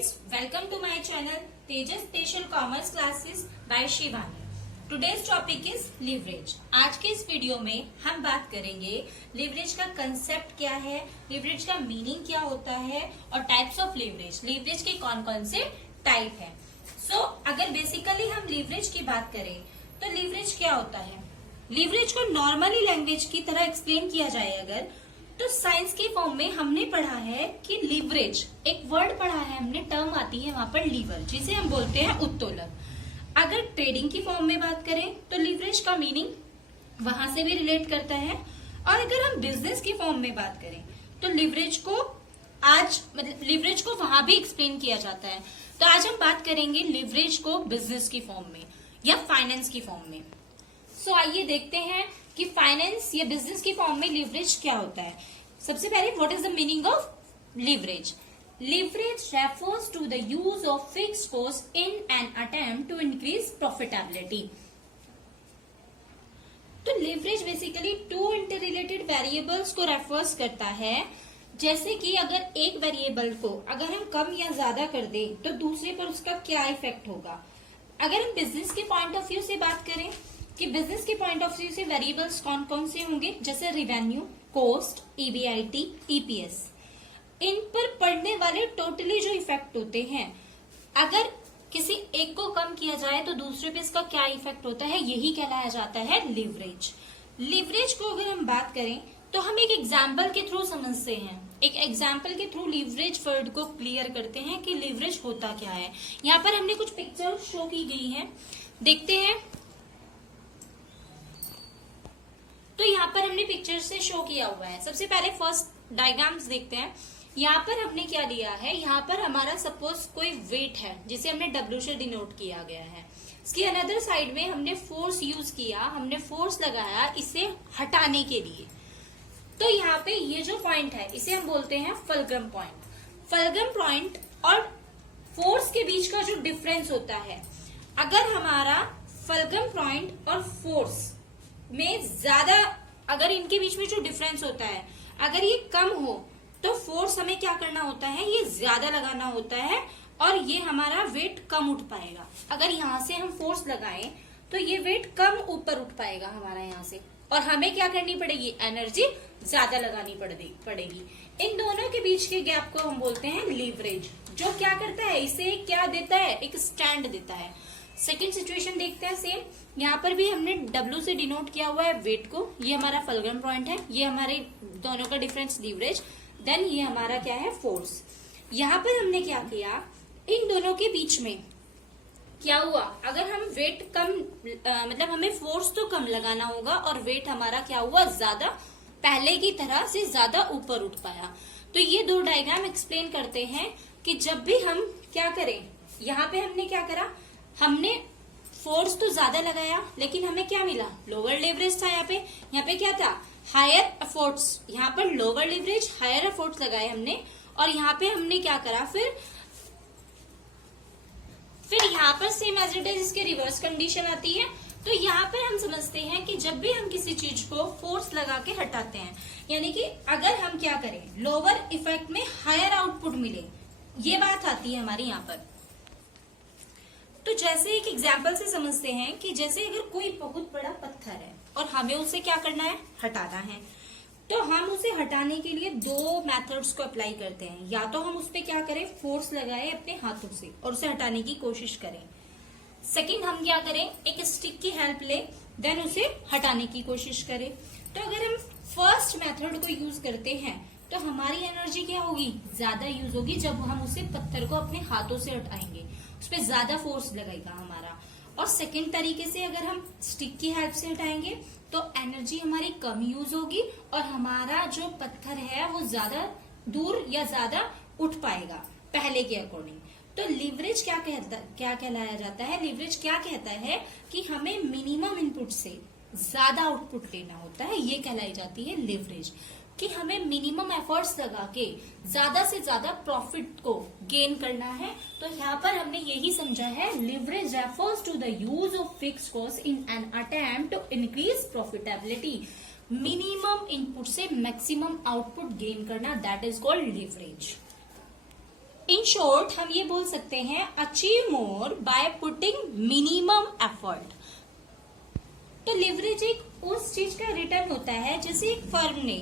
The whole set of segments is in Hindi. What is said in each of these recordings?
Students, welcome to my channel Tejas Special Commerce Classes by Shivani. Today's topic is leverage. आज के इस वीडियो में हम बात करेंगे leverage का कंसेप्ट क्या है, leverage का मीनिंग क्या होता है और टाइप्स ऑफ leverage. leverage के कौन कौन से टाइप है. अगर बेसिकली हम leverage की बात करें तो leverage क्या होता है. leverage को नॉर्मली लैंग्वेज की तरह एक्सप्लेन किया जाए अगर तो साइंस के फॉर्म में हमने पढ़ा है कि लीवरेज एक वर्ड पढ़ा है हमने, टर्म आती है वहां पर लीवर, जिसे हम बोलते हैं उत्तोलन. अगर ट्रेडिंग की फॉर्म में बात करें तो लीवरेज का मीनिंग वहां से भी रिलेट करता है. और अगर हम बिजनेस की फॉर्म में बात करें तो लीवरेज को वहां भी एक्सप्लेन किया जाता है. तो आज हम बात करेंगे लीवरेज को बिजनेस की फॉर्म में या फाइनेंस की फॉर्म में. आइए देखते हैं कि फाइनेंस या बिजनेस की फॉर्म में लीवरेज क्या होता है. सबसे पहले what is the meaning of leverage. Leverage refers to the use of fixed cost in an attempt to increase profitability. तो leverage basically two interrelated variables को रेफर्स करता है. जैसे कि अगर एक वेरिएबल को अगर हम कम या ज्यादा कर दें तो दूसरे पर उसका क्या इफेक्ट होगा. अगर हम बिजनेस के पॉइंट ऑफ व्यू से बात करें कि बिजनेस के पॉइंट ऑफ व्यू से वेरिएबल्स कौन कौन से होंगे, जैसे रेवेन्यू, कॉस्ट, ईबीआईटी, ईपीएस. इन पर पड़ने वाले टोटली जो इफेक्ट होते हैं, अगर किसी एक को कम किया जाए तो दूसरे पे इसका क्या इफेक्ट होता है, यही कहलाया जाता है लीवरेज. लीवरेज को अगर हम बात करें तो हम एक एग्जाम्पल के थ्रू समझते हैं. एक एग्जाम्पल के थ्रू लीवरेज वर्ड को क्लियर करते हैं कि लीवरेज होता क्या है. यहाँ पर हमने कुछ पिक्चर शो की गई है, देखते हैं. तो यहाँ पर हमने पिक्चर से शो किया हुआ है. सबसे पहले फर्स्ट डायग्राम्स देखते हैं. यहाँ पर हमने क्या लिया है, यहाँ पर हमारा सपोज कोई वेट है जिसे हमने डब्ल्यू से डिनोट किया गया है. इसकी अनदर साइड में हमने फोर्स यूज किया, हमने फोर्स लगाया इसे हटाने के लिए. तो यहाँ पे ये जो पॉइंट है इसे हम बोलते हैं फलक्रम पॉइंट. फलक्रम पॉइंट और फोर्स के बीच का जो डिफरेंस होता है, अगर हमारा फलक्रम पॉइंट और फोर्स में ज्यादा, अगर इनके बीच में जो डिफरेंस होता है अगर ये कम हो तो फोर्स हमें क्या करना होता है, ये ज्यादा लगाना होता है और ये हमारा वेट कम उठ पाएगा. अगर यहाँ से हम फोर्स लगाएं तो ये वेट कम ऊपर उठ पाएगा हमारा यहाँ से, और हमें क्या करनी पड़ेगी, एनर्जी ज्यादा लगानी पड़ेगी. इन दोनों के बीच के गैप को हम बोलते हैं लीवरेज, जो क्या करता है, इसे क्या देता है, एक स्टैंड देता है. सेकेंड सिचुएशन देखते हैं. सेम यहाँ पर भी हमने W से डिनोट किया हुआ है वेट को. ये हमारा फलक्रम पॉइंट है, ये हमारे दोनों का डिफरेंस लीवरेज. देन ये हमारा क्या है, फोर्स. यहाँ पर हमने क्या किया, इन दोनों के बीच में क्या हुआ, अगर हम वेट कम मतलब हमें फोर्स तो कम लगाना होगा और वेट हमारा क्या हुआ, ज्यादा, पहले की तरह से ज्यादा ऊपर उठ पाया. तो ये दो डायग्राम एक्सप्लेन करते हैं कि जब भी हम क्या करें, यहाँ पे हमने क्या करा, हमने फोर्स तो ज्यादा लगाया लेकिन हमें क्या मिला, लोअर लेवरेज था. यहाँ पे क्या था, हायर एफर्ट्स. यहाँ पर लोअर लेवरेज, हायर एफर्ट्स लगाए हमने. और यहाँ पे हमने क्या करा, फिर यहाँ पर सेम एज इट इज इसके रिवर्स कंडीशन आती है. तो यहाँ पर हम समझते हैं कि जब भी हम किसी चीज को फोर्स लगा के हटाते हैं, यानी कि अगर हम क्या करें, लोअर इफेक्ट में हायर आउटपुट मिले, ये बात आती है हमारी यहाँ पर. तो जैसे एक एग्जाम्पल से समझते हैं कि जैसे अगर कोई बहुत बड़ा पत्थर है और हमें उसे क्या करना है, हटाना है, तो हम उसे हटाने के लिए दो मेथड्स को अप्लाई करते हैं. या तो हम उस पर क्या करें, फोर्स लगाए अपने हाथों से और उसे हटाने की कोशिश करें. सेकंड हम क्या करें, एक स्टिक की हेल्प ले, देन उसे हटाने की कोशिश करें. तो अगर हम फर्स्ट मेथड को यूज करते हैं तो हमारी एनर्जी क्या होगी, ज्यादा यूज होगी. जब हम उसे पत्थर को अपने हाथों से हटाएंगे उस पर ज्यादा फोर्स लगेगा हमारा. और सेकंड तरीके से अगर हम स्टिक की हेल्प से हटाएंगे तो एनर्जी हमारी कम यूज होगी और हमारा जो पत्थर है वो ज्यादा दूर या ज्यादा उठ पाएगा पहले के अकॉर्डिंग. तो लीवरेज क्या कहलाया जाता है, लीवरेज क्या कहता है कि हमें मिनिमम इनपुट से ज्यादा आउटपुट लेना होता है, ये कहलाई जाती है लीवरेज. कि हमें मिनिमम एफर्ट्स लगा के ज्यादा से ज्यादा प्रॉफिट को गेन करना है. तो यहाँ पर हमने यही समझा है, leverage refers to the use of fixed cost in an attempt to increase profitability. Minimum input से मैक्सिमम आउटपुट गेन करना, that is called leverage. In short हम ये बोल सकते हैं achieve more by putting minimum effort. तो लिवरेज एक उस चीज का रिटर्न होता है जैसे एक फर्म ने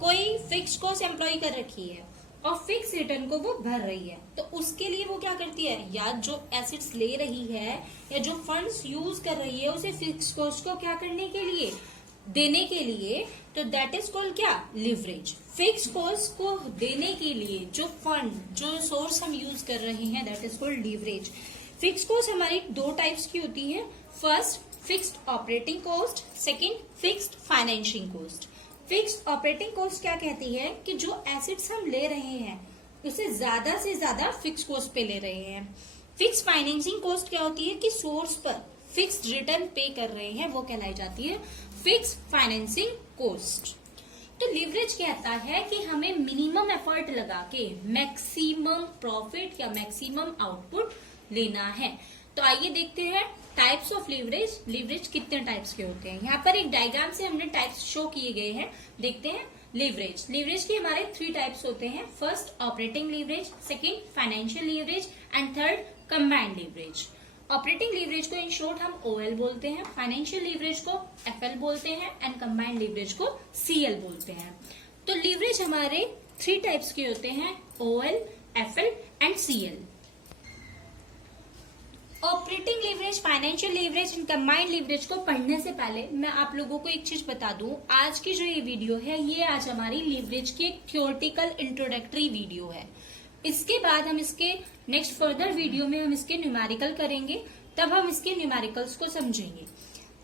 कोई फिक्स कॉस्ट एम्प्लॉय कर रखी है और फिक्स रिटर्न को वो भर रही है, तो उसके लिए वो क्या करती है, या जो एसेट्स ले रही है या जो फंड्स यूज कर रही है उसे फिक्स कॉस्ट को क्या करने के लिए, देने के लिए, तो दैट इज कॉल्ड क्या, लिवरेज। फिक्स कॉस्ट को देने के लिए जो फंड, जो सोर्स हम यूज कर रहे हैं, that is called leverage. Fix cost हमारी दो टाइप्स की होती है, first fixed operating cost, second fixed financing cost. Fixed operating cost क्या कहती है कि जो एसेट्स हम ले रहे हैं उसे ज्यादा से ज्यादा फिक्स कॉस्ट पे ले रहे हैं। फिक्स फाइनेंसिंग कॉस्ट क्या होती है कि सोर्स पर फिक्स्ड रिटर्न पे कर रहे हैं, वो कहलाई जाती है फिक्स फाइनेंसिंग कॉस्ट। तो लिवरेज कहता है कि हमें मिनिमम एफर्ट लगा के मैक्सिमम प्रॉफिट या मैक्सिमम आउटपुट लेना है। तो आइए देखते हैं टाइप्स ऑफ लिवरेज। लिवरेज कितने टाइप्स के होते हैं, यहाँ पर एक डायग्राम से हमने टाइप्स शो किए गए हैं। देखते हैं लिवरेज। लिवरेज के हमारे 3 टाइप्स होते हैं, first operating leverage, second financial leverage and third combined leverage. Operating leverage को इन शॉर्ट हम ओएल बोलते हैं, फाइनेंशियल लिवरेज को एफएल बोलते हैं एंड कंबाइंड लिवरेज को सीएल बोलते हैं। तो लिवरेज हमारे 3 टाइप्स के होते हैं, OL, FL and CL. Operating leverage, financial leverage and combined leverage को पढ़ने से पहले मैं आप लोगों को एक चीज बता दूं, आज की जो ये वीडियो है ये आज हमारी लिवरेज की एक थियोरेटिकल इंट्रोडक्टरी वीडियो है। इसके बाद हम इसके नेक्स्ट फर्दर वीडियो में हम इसके न्यूमेरिकल करेंगे, तब हम इसके न्यूमेरिकल्स को समझेंगे।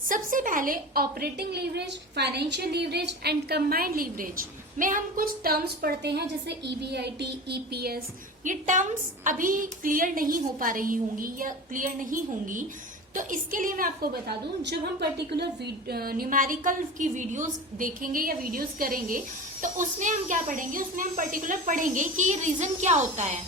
सबसे पहले operating leverage, financial leverage and combined leverage में हम कुछ टर्म्स पढ़ते हैं जैसे EBIT, EPS। ये टर्म्स अभी क्लियर नहीं हो पा रही होंगी या क्लियर नहीं होंगी, तो इसके लिए मैं आपको बता दूं, जब हम पर्टिकुलर न्यूमेरिकल की वीडियोस देखेंगे या वीडियोस करेंगे तो उसमें हम क्या पढ़ेंगे, उसमें हम पर्टिकुलर पढ़ेंगे कि ये रीजन क्या होता है।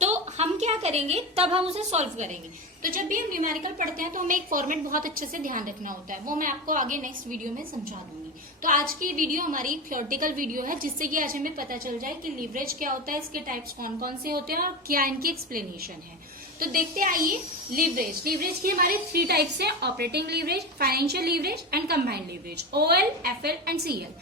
तो हम क्या करेंगे, तब हम उसे सॉल्व करेंगे। तो जब भी हम न्यूमेरिकल पढ़ते हैं तो हमें एक फॉर्मेट बहुत अच्छे से ध्यान रखना होता है, वो मैं आपको आगे नेक्स्ट वीडियो में समझा दूंगी। तो आज की वीडियो हमारी एक थियोरेटिकल वीडियो है, जिससे कि आज हमें पता चल जाए कि लिवरेज क्या होता है, इसके टाइप्स कौन कौन से होते हैं और क्या इनकी एक्सप्लेनेशन है। तो देखते आइए लिवरेज। लिवरेज की हमारे 3 टाइप्स हैं, operating leverage, financial leverage and combined leverage, OL, FL and CL।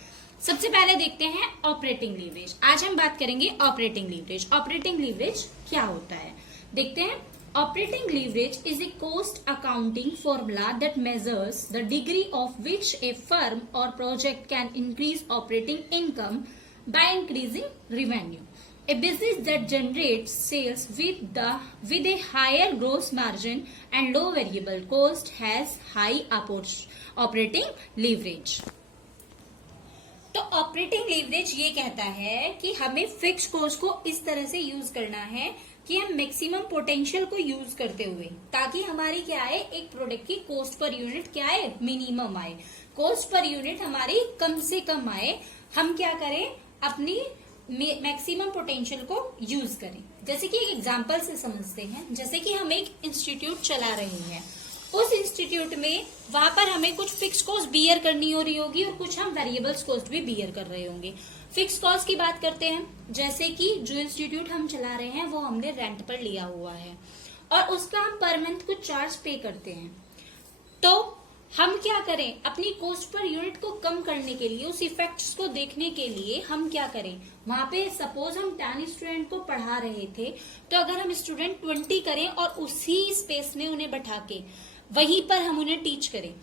सबसे पहले देखते हैं ऑपरेटिंग लिवरेज। आज हम बात करेंगे ऑपरेटिंग लिवरेज। ऑपरेटिंग लिवरेज क्या होता है, देखते हैं। Operating leverage is a cost accounting formula that measures the degree of which a firm or project can increase operating income by increasing revenue. A business that generates sales with a higher gross margin and low variable cost has high operating leverage. तो ऑपरेटिंग लीवरेज ये कहता है कि हमें फिक्स कॉस्ट को इस तरह से यूज करना है कि हम मैक्सिमम पोटेंशियल को यूज करते हुए, ताकि हमारी क्या आए, एक प्रोडक्ट की कॉस्ट पर यूनिट क्या आए, मिनिमम आए, कॉस्ट पर यूनिट हमारी कम से कम आए। हम क्या करें, अपनी मैक्सिमम पोटेंशियल को यूज करें। जैसे कि एक एग्जांपल से समझते हैं, जैसे कि हम एक इंस्टीट्यूट चला रहे हैं, उस इंस्टीट्यूट में वहां पर हमें कुछ फिक्स कॉस्ट बियर करनी हो रही होगी और कुछ हम वेरिएबल्स कॉस्ट भी बियर कर रहे होंगे। फिक्स कॉस्ट की बात करते हैं, जैसे कि जो इंस्टीट्यूट हम चला रहे हैं वो हमने रेंट पर लिया हुआ है और उसका हम पर मंथ कुछ चार्ज पे करते हैं। तो हम क्या करें, अपनी कॉस्ट पर यूनिट को कम करने के लिए, उस इफेक्ट्स को देखने के लिए हम क्या करें, वहां पे सपोज हम 10 स्टूडेंट को पढ़ा रहे थे, तो अगर हम स्टूडेंट 20 करें और उसी स्पेस में उन्हें बैठा के वहीं पर हम उन्हें टीच करें,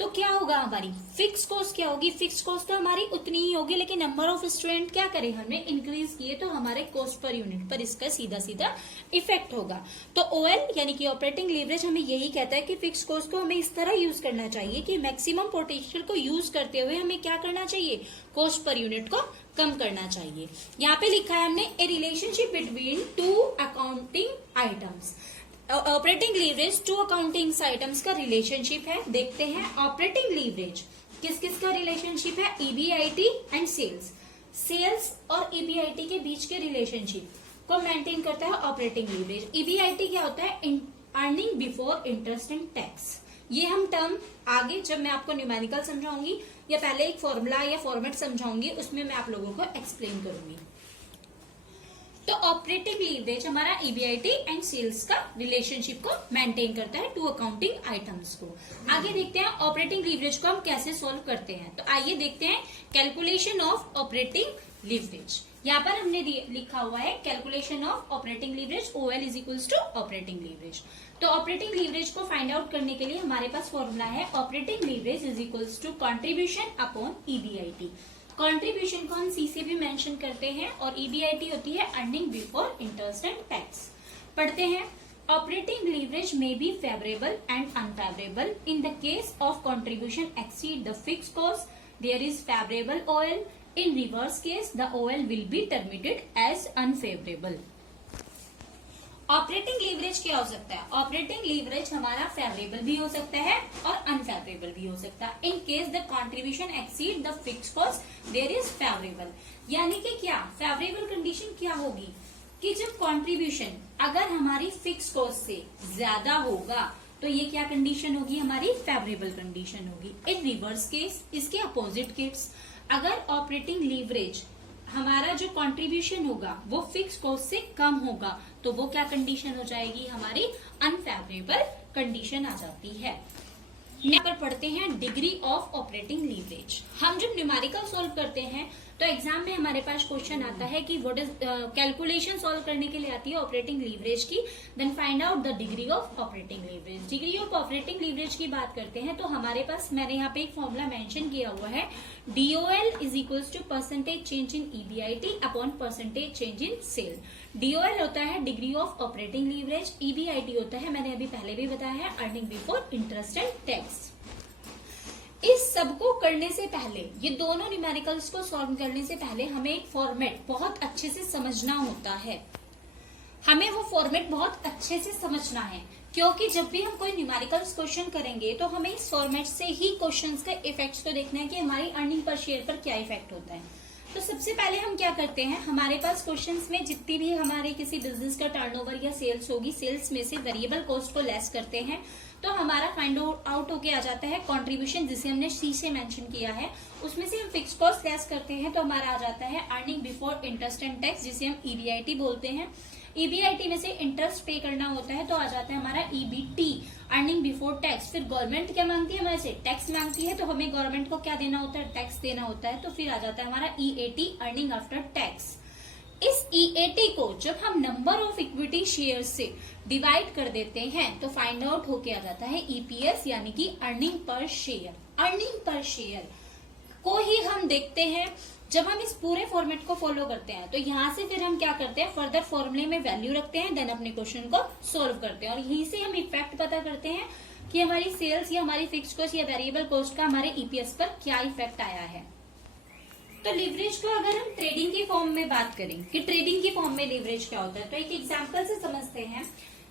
तो क्या होगा, हमारी फिक्स कॉस्ट क्या होगी, फिक्स कॉस्ट तो हमारी उतनी ही होगी, लेकिन नंबर ऑफ स्टूडेंट क्या करें, हमने इंक्रीज किए, तो हमारे कॉस्ट पर यूनिट पर इसका सीधा सीधा इफेक्ट होगा। तो OL यानी कि ऑपरेटिंग लीवरेज हमें यही कहता है कि फिक्स कॉस्ट को हमें इस तरह यूज करना चाहिए कि मैक्सिमम पोटेंशियल को यूज करते हुए हमें क्या करना चाहिए, कॉस्ट पर यूनिट को कम करना चाहिए। यहाँ पे लिखा है हमने ए relationship between 2 accounting items. Operating leverage 2 accounting items का रिलेशनशिप है। देखते हैं ऑपरेटिंग लीवरेज किस किस का रिलेशनशिप है, EBIT एंड सेल्स। सेल्स और EBIT के बीच के रिलेशनशिप को मेंटेन करता है ऑपरेटिंग लीवरेज। EBIT क्या होता है, earning before interest and tax. ये हम टर्म आगे जब मैं आपको न्यूमेरिकल समझाऊंगी या पहले एक फॉर्मूला या फॉर्मेट समझाऊंगी, उसमें मैं आप लोगों को एक्सप्लेन करूंगी। तो ऑपरेटिंग लीवरेज हमारा ईबीआईटी एंड सेल्स का रिलेशनशिप को मेंटेन करता है टू अकाउंटिंग आइटम्स को। आगे देखते हैं ऑपरेटिंग लीवरेज को हम कैसे सॉल्व करते हैं। तो आइए देखते हैं कैलकुलेशन ऑफ ऑपरेटिंग लीवरेज। यहाँ पर हमने लिखा हुआ है calculation of operating leverage, OL is equals to operating leverage. तो ऑपरेटिंग लीवरेज को फाइंड आउट करने के लिए हमारे पास फॉर्मूला है operating leverage is equals to contribution upon EBIT. Contribution को हम सी से भी मेंशन करते हैं और ईबीआईटी होती है earning before interest and tax. पढ़ते हैं ऑपरेटिंग लीवरेज में be favourable and unfavourable. In the case of contribution exceed the fix cost there is favourable OL. In reverse case the OL will be terminated as unfavourable. Operating leverage क्या हो सकता है? ऑपरेटिंग लीवरेज हमारा फेवरेबल भी हो सकता है और अनफेवरेबल भी हो सकता है। In case the contribution exceed the fix cost there is favourable. यानी कि क्या फेवरेबल कंडीशन क्या होगी कि जब कंट्रीब्यूशन अगर हमारी फिक्स कॉस्ट से ज्यादा होगा तो ये क्या कंडीशन होगी? हमारी फेवरेबल कंडीशन होगी। इन रिवर्स केस, इसके अपोजिट केस, अगर ऑपरेटिंग लीवरेज हमारा जो कंट्रीब्यूशन होगा वो फिक्स कॉस्ट से कम होगा तो वो क्या कंडीशन हो जाएगी? हमारी अनफेवरेबल कंडीशन आ जाती है। यहाँ पर पढ़ते हैं डिग्री ऑफ ऑपरेटिंग लीवरेज। हम जब न्यूमेरिकल सॉल्व करते हैं तो एग्जाम में हमारे पास क्वेश्चन आता है कि व्हाट इज कैलकुलेशन सॉल्व करने के लिए आती है ऑपरेटिंग लीवरेज की। Then find out the degree of operating leverage. Degree of operating leverage की बात करते हैं तो हमारे पास मैंने यहाँ पे एक फॉर्मूला मेंशन किया हुआ है DOL is equals to percentage change in EBIT upon percentage change in sale. DOL होता है degree of operating leverage, EBIT होता है मैंने अभी पहले भी बताया है earning before interest and tax. इस सब को करने से पहले, ये दोनों न्यूमेरिकल्स को सॉल्व करने से पहले हमें एक फॉर्मेट बहुत अच्छे से समझना होता है। हमें वो फॉर्मेट बहुत अच्छे से समझना है क्योंकि जब भी हम कोई न्यूमेरिकल्स क्वेश्चन करेंगे तो हमें इस फॉर्मेट से ही क्वेश्चंस के इफेक्ट्स को देखना है कि हमारी अर्निंग पर शेयर पर क्या इफेक्ट होता है। तो सबसे पहले हम क्या करते हैं, हमारे पास क्वेश्चंस में जितनी भी हमारे किसी बिजनेस का टर्नओवर या सेल्स होगी, सेल्स में से वेरिएबल कॉस्ट को लेस करते हैं तो हमारा फाइंड आउट होके आ जाता है कंट्रीब्यूशन, जिसे हमने सी से मेंशन किया है। उसमें से हम फिक्स कॉस्ट लेस करते हैं तो हमारा आ जाता है earning before interest and tax, जिसे हम ईबीआईटी बोलते हैं। ईबीआईटी में से इंटरेस्ट पे करना होता है तो आ जाता है हमारा ईबीटी अर्निंग बिफोर टैक्स। फिर गवर्नमेंट क्या मांगती है हमारे से? टैक्स मांगती है तो हमें गवर्नमेंट को क्या देना होता है? टैक्स देना होता है। तो फिर आ जाता है हमारा ईएटी अर्निंग आफ्टर टैक्स। इस ईएटी को जब हम नंबर ऑफ इक्विटी शेयर से डिवाइड कर देते हैं तो फाइंड आउट होके आ जाता है ईपीएस यानी कि earning per share. Earning per share को ही हम देखते हैं जब हम इस पूरे फॉर्मेट को फॉलो करते हैं तो यहाँ से फिर हम क्या करते हैं, फर्दर फॉर्मूले में वैल्यू रखते हैं, देन अपने क्वेश्चन को सोल्व करते हैं और यहीं से हम इफेक्ट पता करते हैं कि हमारी सेल्स या हमारी फिक्स कॉस्ट या वेरिएबल कॉस्ट का हमारे ईपीएस पर क्या इफेक्ट आया है। तो लीवरेज को अगर हम ट्रेडिंग की फॉर्म में बात करें कि ट्रेडिंग की फॉर्म में लीवरेज क्या होता है तो एक एग्जांपल से समझते हैं।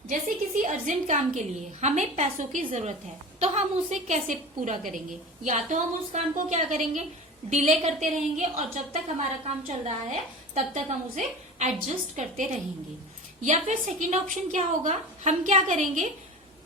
जैसे किसी अर्जेंट काम के लिए हमें पैसों की जरूरत है तो हम उसे कैसे पूरा करेंगे? या तो हम उस काम को क्या करेंगे, डिले करते रहेंगे और जब तक हमारा काम चल रहा है तब तक हम उसे एडजस्ट करते रहेंगे। या फिर सेकंड ऑप्शन क्या होगा, हम क्या करेंगे,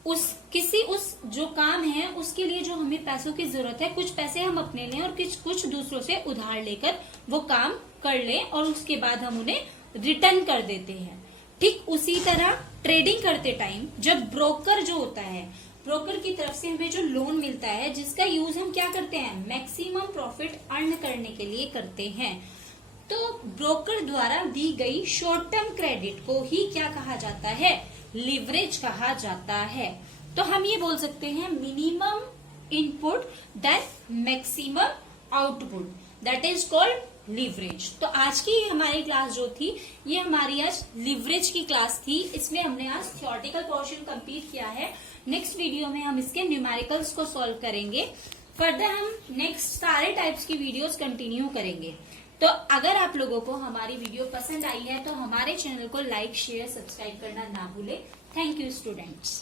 उस जो काम है उसके लिए जो हमें पैसों की जरूरत है, कुछ पैसे हम अपने लें और कुछ दूसरों से उधार लेकर वो काम कर लें और उसके बाद हम उन्हें रिटर्न कर देते हैं। ठीक उसी तरह ट्रेडिंग करते टाइम जब ब्रोकर जो होता है, ब्रोकर की तरफ से हमें जो लोन मिलता है जिसका यूज हम क्या करते हैं, मैक्सिमम प्रॉफिट अर्न करने के लिए करते हैं। तो ब्रोकर द्वारा दी गई शॉर्ट टर्म क्रेडिट को ही क्या कहा जाता है, लीवरेज कहा जाता है। तो हम ये बोल सकते हैं minimum input then maximum output, that is called leverage. तो आज की हमारी क्लास जो थी ये हमारी आज लीवरेज की क्लास थी। इसमें हमने आज थ्योरेटिकल पोर्शन कंप्लीट किया है। नेक्स्ट वीडियो में हम इसके न्यूमेरिकल्स को सॉल्व करेंगे। फर्दर हम नेक्स्ट सारे टाइप्स की वीडियोस कंटिन्यू करेंगे। तो अगर आप लोगों को हमारी वीडियो पसंद आई है तो हमारे चैनल को लाइक, शेयर, सब्सक्राइब करना ना भूले। Thank you students.